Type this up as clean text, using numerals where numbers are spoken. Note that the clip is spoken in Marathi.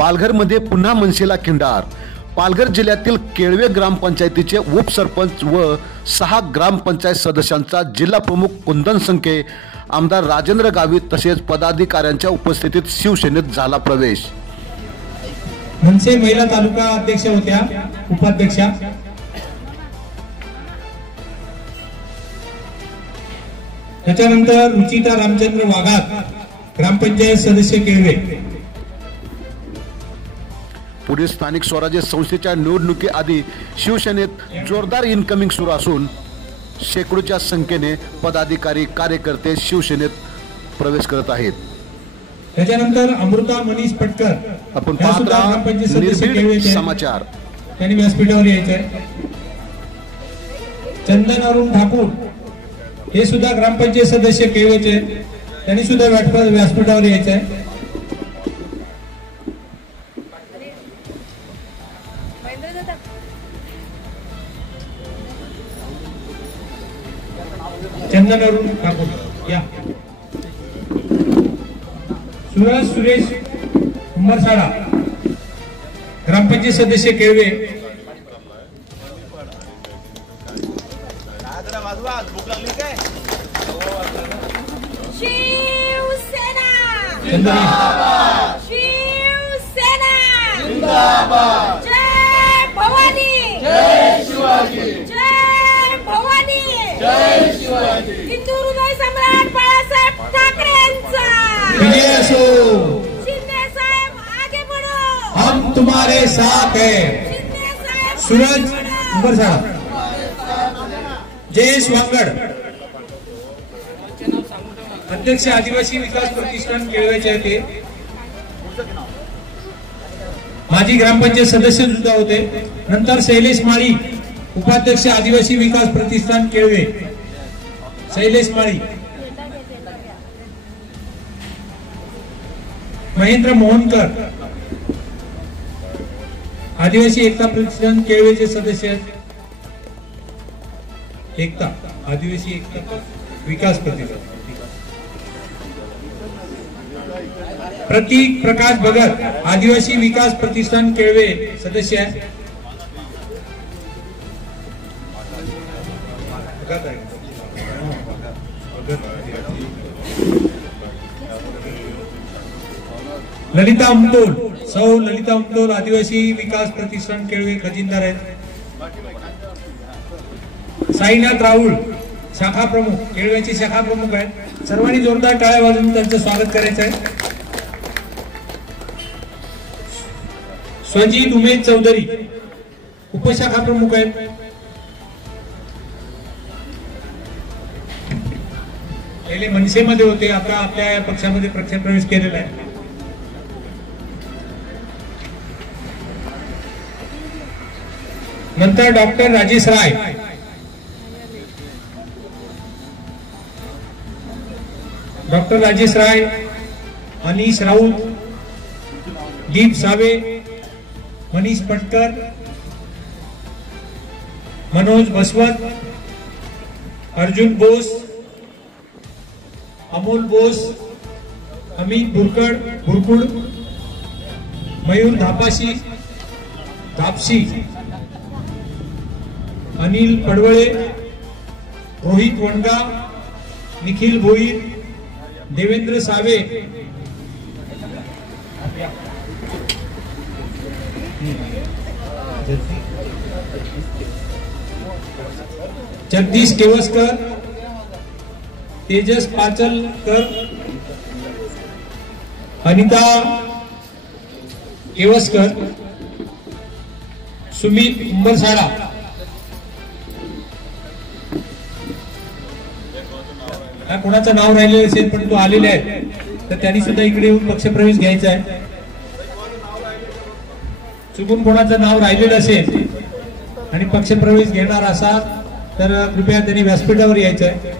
पालघरमध्ये पुन्हा मनसेला खिंडार। पालघर जिल्ह्यातील केळवे ग्रामपंचायतीचे उपसरपंच व 6 ग्रामपंचायत सदस्यांचा जिल्हा प्रमुख कुंदन संके, आमदार राजेंद्र गावित तसेच पदाधिकाऱ्यांच्या उपस्थितीत शिवसेनेत झाला प्रवेश। मनसे महिला तालुका अध्यक्ष होत्या, उपाध्यक्षा त्याच्यानंतर रुचिता रामचंद्र वाघात, ग्रामपंचायत सदस्य केळवे। पुढील स्थानिक स्वराज्य संस्थेच्या निवडणुकीआधी शिवसेनेत जोरदार इनकमिंग सुरू असून शेकडोच्या संख्येने पदाधिकारी कार्यकर्ते शिवसेनेत प्रवेश करत आहेत। त्याच्यानंतर अमृता मनीष पटकर, आपण पाहत आहात समाचार। त्यांनी व्यासपीठावर यायचंय। चंदन अरुण ठाकूर हे सुद्धा ग्रामपंचायत सदस्य केळवेचे, त्यांनी सुद्धा व्यासपीठावर यायचंय। चंदन अरुण ठाकूर या। सूरज सुरेश उमरसाडा, ग्रामपंचायत सदस्य केळवे। शिवसेना जिंदाबाद, शिवसेना जिंदाबाद। जय भवानी, जय शिवाजी, जय भवानी, जय शिवाजी। हिंदू हृदय सम्राट बाळासाहेब ठाकरेंचा विजय असो। शिंदे साहेब आगे बढ़ो, हम तुम्हारे साथ हैं। शिंदे साहेब सूरज उमरसाडा। जयेश वांगड, अध्यक्ष आदिवासी विकास प्रतिष्ठान केळवेचे ते, माजी ग्रामपंचायत सदस्य सुद्धा होते। नंतर शैलेश माळी, उपाध्यक्ष आदिवासी विकास प्रतिष्ठान केळवे, शैलेश माळी। महेंद्र मोहनकर, आदिवासी एकता प्रतिष्ठान केळवेचे सदस्य, एकता आदिवासी एकता विकास प्रतिष्ठान। प्रतीक प्रकाश भगत, आदिवासी विकास प्रतिष्ठान केळवे सदस्य आहे। ललिता उमटोल, सौ ललिता उमटोल, आदिवासी विकास प्रतिष्ठान केळवे खजिनदार आहेत। साईनाथ राहुल, शाखा प्रमुख, केळव्याचे शाखा प्रमुख आहेत। सर्वांनी जोरदार टाळ्या वाजवून त्यांचं स्वागत करायचं आहे। स्वजित उमेद चौधरी, उपशाखा प्रमुख आहेत। पहिले मनसेमध्ये होते, आता आपल्या पक्षामध्ये पक्ष प्रवेश केलेला आहे। नंतर डॉक्टर राजेश राय, डॉक्टर राजेश राय, अनीश राऊत, दीप सावे, मनीष पटकर, मनोज बसवत, अर्जुन बोस, अमोल बोस, अमित बुरकुड, मयूर धापसी, अनिल पडवळे, रोहित वणगा, निखिल भोईर, देवेंद्र सावे, जगदीश केवस्कर, तेजस पाचलकर, अनिता केवस्कर, सुमित उंबरसाडा। कोणाचं नाव राहिलेलं असेल पण तो आलेले आहे तर त्यांनी सुद्धा इकडे येऊन पक्षप्रवेश घ्यायचा आहे। चुकून कोणाचं नाव राहिलेलं असेल आणि पक्षप्रवेश घेणार असाल तर कृपया त्यांनी व्यासपीठावर यायचं आहे।